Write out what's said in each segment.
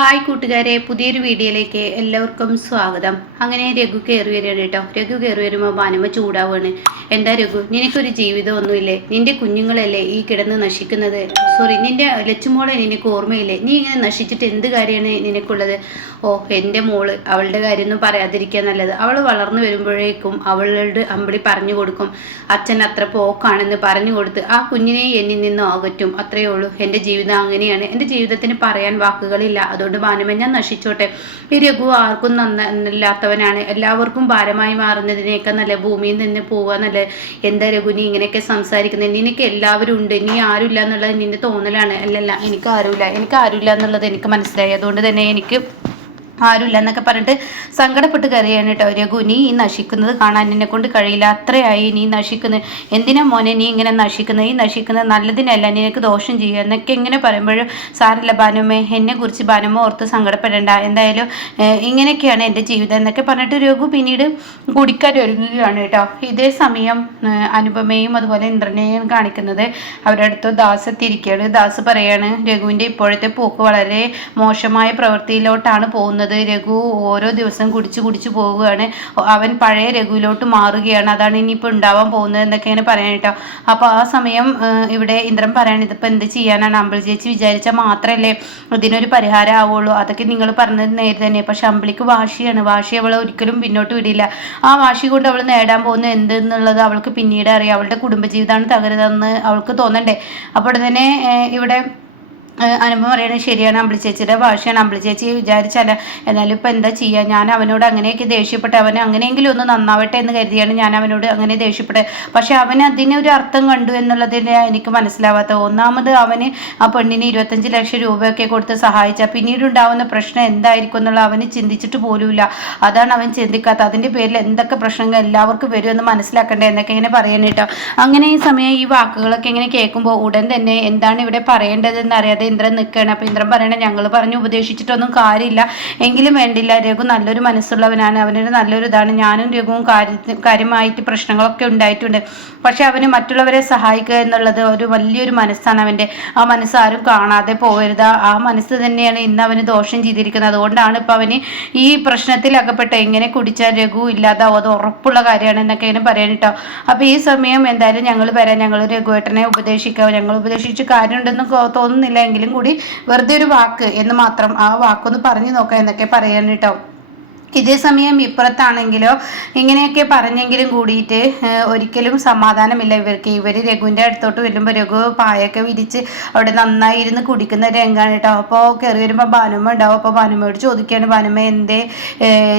Hi കൂട്ടുകാരെ, പുതിയൊരു വീഡിയോയിലേക്ക് എല്ലാവർക്കും സ്വാഗതം. അങ്ങനെ രഘു കയറി വരികയാണ് കേട്ടോ. രഘു കയറി വരുമ്പോൾ ഭാനുമ ചൂടാവുകയാണ്. എന്താ രഘു, നിനക്കൊരു ജീവിതമൊന്നുമില്ലേ? നിന്റെ കുഞ്ഞുങ്ങളല്ലേ ഈ കിടന്ന് നശിക്കുന്നത്? സോറി, നിന്റെ ലച്ചുമോളെ നിനക്ക് ഓർമ്മയില്ലേ? നീ ഇങ്ങനെ നശിച്ചിട്ട് എന്ത് കാര്യമാണ് നിനക്കുള്ളത്? ഓ, എൻ്റെ മോള്, അവളുടെ കാര്യമൊന്നും പറയാതിരിക്കാൻ നല്ലത്. അവൾ വളർന്നു വരുമ്പോഴേക്കും അവളുടെ അമ്പിളി പറഞ്ഞു കൊടുക്കും, അച്ഛൻ അത്ര പോക്കാണെന്ന് പറഞ്ഞു കൊടുത്ത് ആ കുഞ്ഞിനെ എന്നിൽ നിന്നും അകറ്റും. അത്രയേ ഉള്ളൂ. എൻ്റെ ജീവിതം അങ്ങനെയാണ്. എൻ്റെ ജീവിതത്തിന് പറയാൻ വാക്കുകളില്ല. അതുകൊണ്ട് ഭാനുമ ഞാൻ നശിച്ചോട്ടെ. ഈ രഘു ആർക്കും നന്നില്ലാത്തവനാണ്. എല്ലാവർക്കും ഭാരമായി മാറുന്നതിനേക്കാൾ നല്ല ഭൂമിയിൽ നിന്ന് പോവുക നല്ല. എന്താ രഘു നീ ഇങ്ങനെയൊക്കെ സംസാരിക്കുന്നത്? നിനക്ക് എല്ലാവരും ഉണ്ട്, നീ ആരുമില്ല എന്നുള്ളത് നിന്റെ തോന്നലാണ്. അല്ലല്ല, എനിക്ക് ആരുമില്ല എന്നുള്ളത് എനിക്ക് മനസ്സിലായി. അതുകൊണ്ട് തന്നെ എനിക്ക് ആരുമില്ല എന്നൊക്കെ പറഞ്ഞിട്ട് സങ്കടപ്പെട്ട് കരയാണ് കേട്ടോ. രഘു, നീ ഈ നശിക്കുന്നത് കാണാൻ എന്നെ കൊണ്ട് കഴിയില്ല. അത്രയായി നീ നശിക്കുന്നത്. എന്തിനാ മോനെ നീ ഇങ്ങനെ നശിക്കുന്നത്? ഈ നശിക്കുന്നത് നല്ലതിനല്ല, നിനക്ക് ദോഷം ചെയ്യുക എന്നൊക്കെ ഇങ്ങനെ പറയുമ്പോഴും സാരല്ല ഭാനുമേ, എന്നെ കുറിച്ച് ഭാനുമ ഓർത്ത് സങ്കടപ്പെടേണ്ട. എന്തായാലും ഇങ്ങനെയൊക്കെയാണ് എൻ്റെ ജീവിതം എന്നൊക്കെ പറഞ്ഞിട്ട് രഘു പിന്നീട് കുടിക്കാൻ ഒരുങ്ങുകയാണ് കേട്ടോ. ഇതേ സമയം അനുപമയും അതുപോലെ ഇന്ദ്രനെയും കാണിക്കുന്നത് അവരുടെ അടുത്ത് ദാസ് എത്തിയിരിക്കുകയാണ്. ദാസ് പറയാണ്, രഘുവിൻ്റെ ഇപ്പോഴത്തെ പോക്ക് വളരെ മോശമായ പ്രവൃത്തിയിലോട്ടാണ് പോകുന്നത്. രഘു ഓരോ ദിവസം കുടിച്ചു പോവുകയാണ്. അവൻ പഴയ രഘുവിലോട്ട് മാറുകയാണ്. അതാണ് ഇനിയിപ്പോൾ ഉണ്ടാവാൻ പോകുന്നത് എന്നൊക്കെ ഇങ്ങനെ പറയാൻ കേട്ടോ. അപ്പോൾ ആ സമയം ഇവിടെ ഇന്ദ്രൻ പറയാണ്, ഇതിപ്പോൾ എന്ത് ചെയ്യാനാണ്? അമ്പിളി ചേച്ചി വിചാരിച്ചാൽ മാത്രമല്ലേ ഇതിനൊരു പരിഹാരം ആവുള്ളൂ. അതൊക്കെ നിങ്ങൾ പറഞ്ഞത് നേരെ തന്നെ. പക്ഷെ അമ്പിളിക്ക് വാശിയാണ്. വാശി അവളെ ഒരിക്കലും പിന്നോട്ട് വിടില്ല. ആ വാശി കൊണ്ട് അവൾ നേടാൻ പോകുന്നത് എന്തെന്നുള്ളത് അവൾക്ക് പിന്നീട് അറിയാം. അവളുടെ കുടുംബജീവിതമാണ് തകരുതെന്ന് അവൾക്ക് തോന്നണ്ടേ. അപ്പോൾ തന്നെ ഇവിടെ അനുപമ പറയണത് ശരിയാണ്, അമ്പിളി ചേച്ചിയുടെ ഭാഷയാണ്. അമ്പിളി ചേച്ചി വിചാരിച്ചല്ല. എന്നാലും ഇപ്പം എന്താ ചെയ്യുക? ഞാൻ അവനോട് അങ്ങനെയൊക്കെ ദേഷ്യപ്പെട്ടെ. അവന് അങ്ങനെയെങ്കിലും ഒന്ന് നന്നാവട്ടെ എന്ന് കരുതിയാണ് ഞാൻ അവനോട് അങ്ങനെ ദേഷ്യപ്പെട്ടത്. പക്ഷെ അവന് അതിനൊരു അർത്ഥം കണ്ടു എന്നുള്ളതിന് എനിക്ക് മനസ്സിലാവാത്ത. ഒന്നാമത് അവന് ആ പെണ്ണിന് 25 ലക്ഷം രൂപയൊക്കെ കൊടുത്ത് സഹായിച്ചാൽ പിന്നീട് ഉണ്ടാവുന്ന പ്രശ്നം എന്തായിരിക്കും എന്നുള്ള അവന് ചിന്തിച്ചിട്ട് പോലുമില്ല. അതാണ് അവൻ ചിന്തിക്കാത്ത. അതിൻ്റെ പേരിൽ എന്തൊക്കെ പ്രശ്നങ്ങൾ എല്ലാവർക്കും വരുമെന്ന് മനസ്സിലാക്കണ്ടേ എന്നൊക്കെ ഇങ്ങനെ പറയാൻ കേട്ടോ. അങ്ങനെ ഈ സമയം ഈ വാക്കുകളൊക്കെ ഇങ്ങനെ കേൾക്കുമ്പോൾ ഉടൻ തന്നെ എന്താണ് ഇവിടെ പറയേണ്ടതെന്ന് അറിയാതെ ഇന്ദ്രൻ നിൽക്കുകയാണ്. അപ്പോൾ ഇന്ദ്രൻ പറയണ, ഞങ്ങൾ പറഞ്ഞു ഉപദേശിച്ചിട്ടൊന്നും കാര്യമില്ല, എങ്കിലും വേണ്ടില്ല. രഘു നല്ലൊരു മനസ്സുള്ളവനാണ്, അവനൊരു നല്ലൊരു ഇതാണ്. ഞാനും രഘുവും കാര്യമായിട്ട് പ്രശ്നങ്ങളൊക്കെ ഉണ്ടായിട്ടുണ്ട്. പക്ഷെ അവന് മറ്റുള്ളവരെ സഹായിക്കുക എന്നുള്ളത് ഒരു വലിയൊരു മനസ്സാണ് അവൻ്റെ. ആ മനസ്സ് ആരും കാണാതെ പോകരുത്. ആ മനസ്സ് തന്നെയാണ് ഇന്ന് അവന് ദോഷം ചെയ്തിരിക്കുന്നത്. അതുകൊണ്ടാണ് ഇപ്പം അവന് ഈ പ്രശ്നത്തിൽ അകപ്പെട്ട്. എങ്ങനെ കുടിച്ചാൽ രഘു ഇല്ലാതാവും, അത് ഉറപ്പുള്ള കാര്യമാണ് എന്നൊക്കെ ഇങ്ങനെ പറയാൻ കേട്ടോ. അപ്പോൾ ഈ സമയം എന്തായാലും ഞങ്ങൾ വരാം, ഞങ്ങൾ രഘുവേട്ടനെ ഉപദേശിക്കാം. ഞങ്ങൾ ഉപദേശിച്ച് കാര്യമുണ്ടെന്ന് തോന്നുന്നില്ല, എങ്കിലും കൂടി വെറുതെ ഒരു വാക്ക് എന്ന് മാത്രം, ആ വാക്കൊന്ന് പറഞ്ഞു നോക്കാം എന്നൊക്കെ പറയാൻ കേട്ടോ. ഇതേ സമയം ഇപ്പുറത്താണെങ്കിലോ ഇങ്ങനെയൊക്കെ പറഞ്ഞെങ്കിലും കൂടിയിട്ട് ഒരിക്കലും സമാധാനമില്ല ഇവർക്ക്. ഇവർ രഘുവിൻ്റെ അടുത്തോട്ട് വരുമ്പോൾ രഘു പായൊക്കെ വിരിച്ച് അവിടെ നന്നായി ഇരുന്ന് കുടിക്കുന്ന രംഗമാണ് കേട്ടോ. അപ്പോൾ കയറി വരുമ്പോൾ ഭാനുമ ഉണ്ടാവും. അപ്പോൾ ഭാനുമയോട് ചോദിക്കുകയാണ്, ഭാനുമ എന്തേ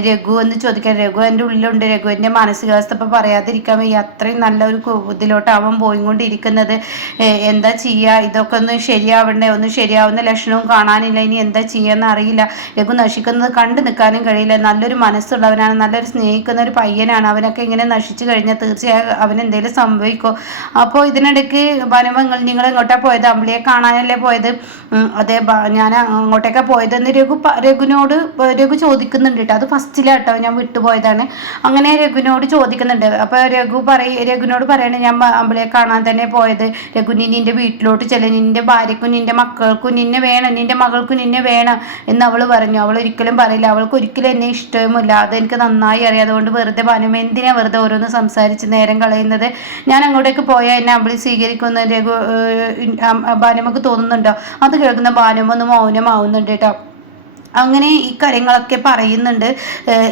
രഘു എന്ന് ചോദിക്കാൻ. രഘു എൻ്റെ ഉള്ളിലുണ്ട്. രഘുവിൻ്റെ മാനസികാവസ്ഥ ഇപ്പോൾ പറയാതിരിക്കാൻ വയ്യ. അത്രയും നല്ലൊരു ഇതിലോട്ടാവാൻ പോയിക്കൊണ്ടിരിക്കുന്നത്. എന്താ ചെയ്യുക? ഇതൊക്കെ ഒന്ന് ശരിയാവണ്ടേ? ഒന്നും ശരിയാവുന്ന ലക്ഷണവും കാണാനില്ല. ഇനി എന്താ ചെയ്യാന്ന് അറിയില്ല. രഘു നശിക്കുന്നത് കണ്ടു നിൽക്കാനും കഴിയില്ല. നല്ലൊരു മനസ്സുള്ളവനാണ്, നല്ലൊരു സ്നേഹിക്കുന്ന ഒരു പയ്യനാണ്. അവനൊക്കെ ഇങ്ങനെ നശിച്ചു കഴിഞ്ഞാൽ തീർച്ചയായും അവനെന്തെങ്കിലും സംഭവിക്കും. അപ്പോൾ ഇതിനിടയ്ക്ക് ഭാനുമ, നിങ്ങൾ എങ്ങോട്ടാണ് പോയത്? അമ്പിളിയെ കാണാനല്ലേ പോയത്? അതെ, ഞാൻ അങ്ങോട്ടേക്കാണ് പോയതെന്ന് രഘു ചോദിക്കുന്നുണ്ട് കേട്ടോ. അത് ഫസ്റ്റിലാട്ടോ, ഞാൻ വിട്ടുപോയതാണ്. അങ്ങനെ രഘുവിനോട് ചോദിക്കുന്നുണ്ട്. അപ്പോൾ രഘുവിനോട് പറയണേ, ഞാൻ അമ്പിളിയെ കാണാൻ തന്നെ പോയത്. രഘു, നിന്റെ വീട്ടിലോട്ട് ചെല്ല, നിന്റെ ഭാര്യക്കും നിന്റെ മക്കൾക്കും നിന്നെ വേണം, നിന്റെ മകൾക്കും നിന്നെ വേണം എന്ന് അവൾ പറഞ്ഞു. അവൾ ഒരിക്കലും പറയില്ല. അവൾക്ക് ഒരിക്കലും എന്നെ ഇഷ്ടവുമില്ല, അതെനിക്ക് നന്നായി അറിയാം. അതുകൊണ്ട് വെറുതെ ഭാനുമ എന്തിനാ വെറുതെ ഓരോന്ന് സംസാരിച്ച് നേരം കളയുന്നത്? ഞാൻ അങ്ങോട്ടേക്ക് പോയാൽ എന്നെ അമ്പിളി സ്വീകരിക്കുന്ന ഭാനുമക്ക് തോന്നുന്നുണ്ടോ? അത് കേൾക്കുന്ന ഭാനുമ ഒന്ന് മൗനമാവുന്നുണ്ട് കേട്ടോ. അങ്ങനെ ഈ കാര്യങ്ങളൊക്കെ പറയുന്നുണ്ട്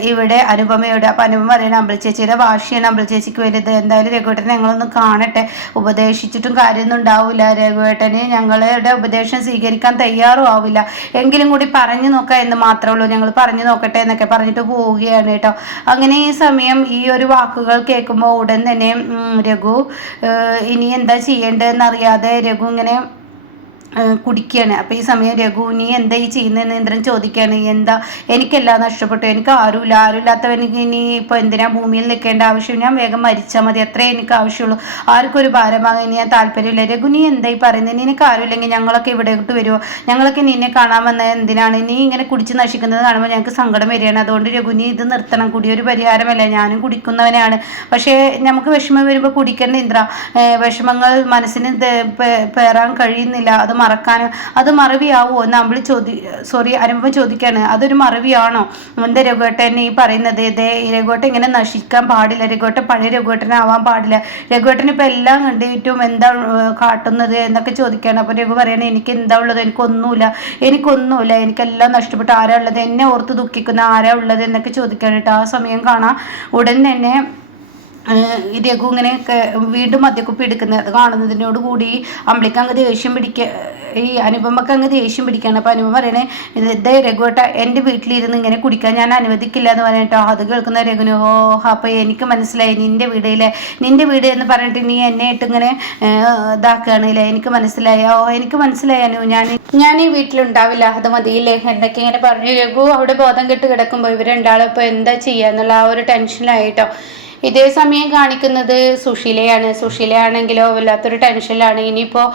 ഇവിടെ അനുപമയോട്. അപ്പം അനുപമ പറയണ, അമ്പിളി ചേച്ചിയുടെ വാശിയാണ് അമ്പിളി ചേച്ചിക്ക് വലുത്. എന്തായാലും രഘുവേട്ടനെ ഞങ്ങളൊന്ന് കാണട്ടെ. ഉപദേശിച്ചിട്ടും കാര്യമൊന്നും ഉണ്ടാവില്ല. രഘുവേട്ടന് ഞങ്ങളുടെ ഉപദേശം സ്വീകരിക്കാൻ തയ്യാറും ആവില്ല. എങ്കിലും കൂടി പറഞ്ഞു നോക്കാം എന്ന് മാത്രമേ ഉള്ളൂ. ഞങ്ങൾ പറഞ്ഞു നോക്കട്ടെ എന്നൊക്കെ പറഞ്ഞിട്ട് പോവുകയാണ് കേട്ടോ. അങ്ങനെ ഈ സമയം ഈ ഒരു വാക്കുകൾ കേൾക്കുമ്പോൾ ഉടൻ തന്നെ രഘു ഇനി എന്താ ചെയ്യേണ്ടതെന്നറിയാതെ രഘു ഇങ്ങനെ കുടിക്കുകയാണ്. അപ്പോൾ ഈ സമയം രഘു, നീ എന്താ ഈ ചെയ്യുന്നതെന്ന് ഇന്ദ്രൻ ചോദിക്കുകയാണ്. എന്താ, എനിക്കെല്ലാം നഷ്ടപ്പെട്ടു, എനിക്ക് ആരുമില്ലാത്തവനിക്ക് ഇനി ഇപ്പോൾ എന്തിനാ ഭൂമിയിൽ നിൽക്കേണ്ട ആവശ്യം? ഞാൻ വേഗം മരിച്ചാൽ മതി, അത്രേ എനിക്ക് ആവശ്യമുള്ളൂ. ആർക്കും ഒരു ഭാരമാകാൻ ഇനി ഞാൻ താല്പര്യമില്ല. രഘു, നീ എന്തായി പറയുന്നത്? നിനക്ക് ആരുമില്ലെങ്കിൽ ഞങ്ങളൊക്കെ ഇവിടേക്ക് വരുമോ? ഞങ്ങളൊക്കെ നിന്നെ കാണാൻ വന്നത് എന്തിനാണ്? നീ ഇങ്ങനെ കുടിച്ച് നശിക്കുന്നത് കാണുമ്പോൾ ഞങ്ങൾക്ക് സങ്കടം വരികയാണ്. അതുകൊണ്ട് രഘു, നീ ഇത് നിർത്തണം. കുടിയൊരു പരിഹാരമല്ല. ഞാനും കുടിക്കുന്നവനാണ്. പക്ഷേ നമുക്ക് വിഷമം വരുമ്പോൾ കുടിക്കേണ്ട ഇന്ദ്ര. വിഷമങ്ങൾ മനസ്സിന് പേറാൻ കഴിയുന്നില്ല. അത് മറക്കാനും അത് മറവിയാവോ എന്ന് നമ്മൾ അനുഭവം ചോദിക്കുകയാണ്. അതൊരു മറവിയാണോ? എന്താ രഘുവേട്ടൻ ഈ പറയുന്നത്? ഇതേ രഘുവേട്ടൻ ഇങ്ങനെ നശിക്കാൻ പാടില്ല, രഘുവേട്ടൻ പഴയ രഘുവേട്ടനാവാൻ പാടില്ല, രഘുവേട്ടൻ ഇപ്പം എല്ലാം കണ്ടിട്ടും എന്താ കാട്ടുന്നത് എന്നൊക്കെ ചോദിക്കുകയാണ്. അപ്പോൾ രഘു പറയണേ, എനിക്ക് എന്താ ഉള്ളത്? എനിക്കൊന്നുമില്ല, എനിക്കെല്ലാം നഷ്ടപ്പെട്ടു. ആരാ ഉള്ളത്? എന്നെ ഓർത്ത് ദുഃഖിക്കുന്ന ആരാ ഉള്ളത് എന്നൊക്കെ ചോദിക്കാനായിട്ട് ആ സമയം കാണാം. ഉടൻ തന്നെ രഘു ഇങ്ങനെ വീണ്ടും മദ്യക്കുപ്പി എടുക്കുന്നത് കാണുന്നതിനോട് കൂടി അമ്പിളിക്ക് അങ്ങ് ദേഷ്യം ഈ അനുപമക്ക് അങ്ങ് ദേഷ്യം പിടിക്കുകയാണ്. അപ്പോൾ അനുപമ പറയണേ, ഇതേ രഘുവേട്ട എൻ്റെ വീട്ടിലിരുന്ന് ഇങ്ങനെ കുടിക്കാൻ ഞാൻ അനുവദിക്കില്ല എന്ന് പറഞ്ഞിട്ടോ. അത് കേൾക്കുന്ന രഘുന്, ഓ അപ്പോൾ എനിക്ക് മനസ്സിലായി, നിൻ്റെ വീട് എന്ന് പറഞ്ഞിട്ട് നീ എന്നെ ഇട്ട് ഇങ്ങനെ ഇതാക്കുകയാണല്ലേ, എനിക്ക് മനസ്സിലായി. ഓ എനിക്ക് മനസ്സിലായി അനു, ഞാൻ ഈ വീട്ടിലുണ്ടാവില്ല, അത് മതിയില്ലേ എന്നൊക്കെ ഇങ്ങനെ പറഞ്ഞു. രഘു അവിടെ ബോധം കെട്ട് കിടക്കുമ്പോൾ ഇവർ രണ്ടാളും ഇപ്പോൾ എന്താ ചെയ്യുക എന്നുള്ള ആ ഒരു ടെൻഷനിലായിട്ടോ. ഇതേ സമയം കാണിക്കുന്നത് സുശീലയാണെങ്കിലോ വല്ലാത്തൊരു ടെൻഷനിലാണ്. ഇനിയിപ്പോൾ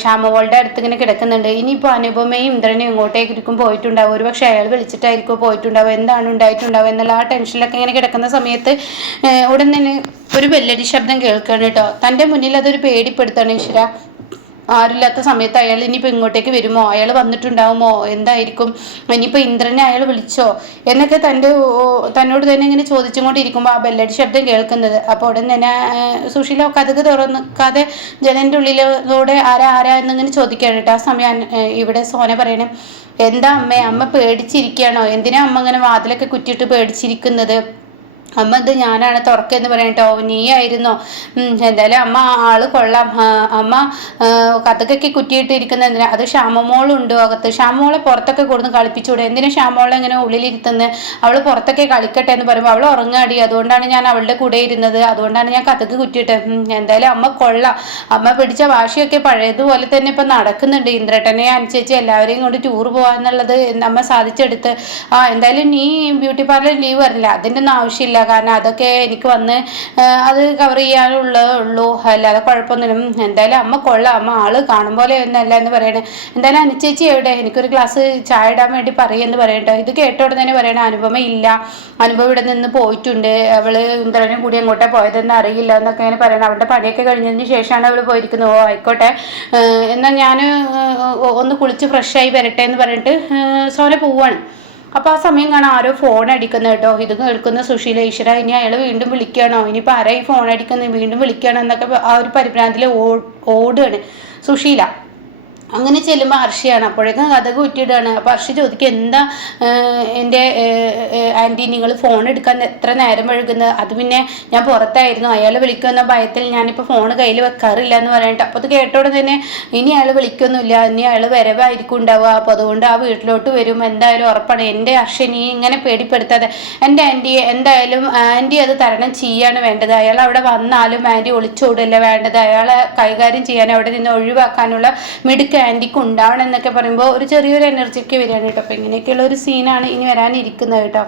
ശ്യാമവളുടെ അടുത്ത് ഇങ്ങനെ കിടക്കുന്നുണ്ട്. ഇനിയിപ്പോൾ അനുപമയും ഇന്ദ്രനും ഇങ്ങോട്ടേക്കും പോയിട്ടുണ്ടാവും, ഒരുപക്ഷെ അയാൾ വിളിച്ചിട്ടായിരിക്കും പോയിട്ടുണ്ടാവും, എന്താണ് ഉണ്ടായിട്ടുണ്ടാവും എന്നുള്ള ആ ടെൻഷനിലൊക്കെ ഇങ്ങനെ കിടക്കുന്ന സമയത്ത് ഉടൻ തന്നെ ഒരു ബെല്ലടി ശബ്ദം കേൾക്കണം കേട്ടോ. തൻ്റെ മുന്നിൽ അതൊരു പേടിപ്പെടുത്താണ്. ഈശ്വര, ആരില്ലാത്ത സമയത്ത് അയാൾ ഇനിയിപ്പോൾ ഇങ്ങോട്ടേക്ക് വരുമോ, അയാൾ വന്നിട്ടുണ്ടാവുമോ, എന്തായിരിക്കും, ഇനിയിപ്പോൾ ഇന്ദ്രനെ അയാൾ വിളിച്ചോ എന്നൊക്കെ തന്നോട് തന്നെ ഇങ്ങനെ ചോദിച്ചും കൊണ്ടിരിക്കുമ്പോൾ ആ ബെല്ലടി ശബ്ദം കേൾക്കുന്നത്. അപ്പോൾ ഉടൻ തന്നെ സുശീല കതക് തുറക്കാതെ ജനലിൻ്റെ ഉള്ളിലൂടെ ആരാ എന്നിങ്ങനെ ചോദിക്കുകയാണ് കേട്ടോ. ആ സമയം ഇവിടെ സോന പറയണേ, എന്താ അമ്മ പേടിച്ചിരിക്കുകയാണോ? എന്തിനാ അമ്മ ഇങ്ങനെ വാതിലൊക്കെ കുറ്റിയിട്ട് പേടിച്ചിരിക്കുന്നത്? അമ്മ ഇത് ഞാനാണ് തുറക്കെന്ന് പറയട്ടോ. നീ ആയിരുന്നോ? എന്തായാലും അമ്മ ആള് കൊള്ളാം. അമ്മ കഥകൊക്കെ കുറ്റിയിട്ടിരിക്കുന്ന എന്തിനാ? അത് ശ്യാമമോളുണ്ടോ അകത്ത്? ശ്യാമമോളെ പുറത്തൊക്കെ കൊടുന്ന് കളിപ്പിച്ചൂടെ? എന്തിനാ ശ്യാമമോളെ ഇങ്ങനെ ഉള്ളിലിരുത്തുന്നത്? അവൾ പുറത്തൊക്കെ കളിക്കട്ടെ എന്ന് പറയുമ്പോൾ അവൾ ഉറങ്ങാടി, അതുകൊണ്ടാണ് ഞാൻ അവളുടെ കൂടെ ഇരുന്നത്, അതുകൊണ്ടാണ് ഞാൻ കഥക്ക് കുറ്റിയിട്ടത്. എന്തായാലും അമ്മ കൊള്ളാം. അമ്മ പിടിച്ച വാശിയൊക്കെ പഴയതുപോലെ തന്നെ ഇപ്പം നടക്കുന്നുണ്ട്. ഇന്ദ്രട്ടനെ അനുസരിച്ച് എല്ലാവരെയും കൊണ്ട് ടൂർ പോകാന്നുള്ളത് അമ്മ സാധിച്ചെടുത്ത്. എന്തായാലും നീ ബ്യൂട്ടി പാർലർ ലീവ് വരില്ല, അതിൻ്റെ ഒന്നും ആവശ്യമില്ല, കാരണം അതൊക്കെ എനിക്ക് വന്ന് അത് കവർ ചെയ്യാനുള്ളൂ, അല്ലാതെ കുഴപ്പമൊന്നുമില്ല. എന്തായാലും അമ്മ കൊള്ളാം, അമ്മ ആള് കാണും പോലെ ഒന്നല്ല എന്ന് പറയണേ. എന്തായാലും അനുചേച്ചി എവിടെ? എനിക്കൊരു ഗ്ലാസ് ചായ ഇടാൻ വേണ്ടി പറയുമെന്ന് പറയട്ടോ. ഇത് കേട്ടോടെ തന്നെ പറയണേ, അനുപമ ഇല്ല, അനുപമ ഇവിടെ നിന്ന് പോയിട്ടുണ്ട്, അവള് ഇന്ദ്രനും കൂടി എങ്ങോട്ടാ പോയതെന്ന് അറിയില്ല എന്നൊക്കെ ഇങ്ങനെ പറയണം. അവളുടെ പണിയൊക്കെ കഴിഞ്ഞതിന് ശേഷമാണ് അവൾ പോയിരിക്കുന്നത്. ഓ ആയിക്കോട്ടെ, എന്നാൽ ഞാൻ ഒന്ന് കുളിച്ച് ഫ്രഷായി വരട്ടെ എന്ന് പറഞ്ഞിട്ട് സോന പോവാണ്. അപ്പോൾ ആ സമയം കാണാൻ ആരോ ഫോൺ അടിക്കുന്നത് കേട്ടോ. ഇത് കേൾക്കുന്ന സുശീല, ഈശ്വര ഇനി അയാൾ വീണ്ടും വിളിക്കുകയാണോ, ഇനിയിപ്പോൾ ആരാ ഈ ഫോൺ അടിക്കുന്നത്, വീണ്ടും വിളിക്കുകയാണോ എന്നൊക്കെ ആ ഒരു പരിഭ്രാന്തിൽ ഓടുകയാണ് സുശീല. അങ്ങനെ ചെല്ലുമ്പോൾ ഹർഷയാണ്. അപ്പോഴേക്കും കഥക് കുറ്റിയിടുകയാണ്. അപ്പോൾ ഹർഷ ചോദിക്കുക, എന്താ എൻ്റെ ആൻറ്റി നിങ്ങൾ ഫോൺ എടുക്കാൻ എത്ര നേരം വഴുകുന്നത്? അത് പിന്നെ ഞാൻ പുറത്തായിരുന്നു, അയാൾ വിളിക്കുന്ന ഭയത്തിൽ ഞാനിപ്പോൾ ഫോൺ കയ്യിൽ വെക്കാറില്ല എന്ന് പറയട്ടെ. അപ്പോൾ അത് കേട്ടോടെ തന്നെ ഇനി അയാൾ വിളിക്കൊന്നുമില്ല, ഇനി അയാൾ വരവായിരിക്കും ഉണ്ടാവുക, അപ്പോൾ അതുകൊണ്ട് ആ വീട്ടിലോട്ട് വരും എന്തായാലും ഉറപ്പാണ്. എൻ്റെ ഹർഷ നീ ഇങ്ങനെ പേടിപ്പെടുത്താതെ, എൻ്റെ ആൻറ്റി എന്തായാലും ആൻറ്റി അത് തരണം ചെയ്യാണ് വേണ്ടത്. അയാൾ അവിടെ വന്നാലും ആൻറ്റി ഒളിച്ചോടല്ല വേണ്ടത്, അയാളെ കൈകാര്യം ചെയ്യാൻ അവിടെ നിന്ന് ഒഴിവാക്കാനുള്ള മിടുക്ക് ആൻറ്റിക്ക് ഉണ്ടാവണം എന്നൊക്കെ പറയുമ്പോൾ ഒരു ചെറിയൊരു എനർജിക്ക് വരികയാണ് കേട്ടോ. അപ്പോൾ ഇങ്ങനെയൊക്കെയുള്ള ഒരു സീനാണ് ഇനി വരാനിരിക്കുന്നത് കേട്ടോ.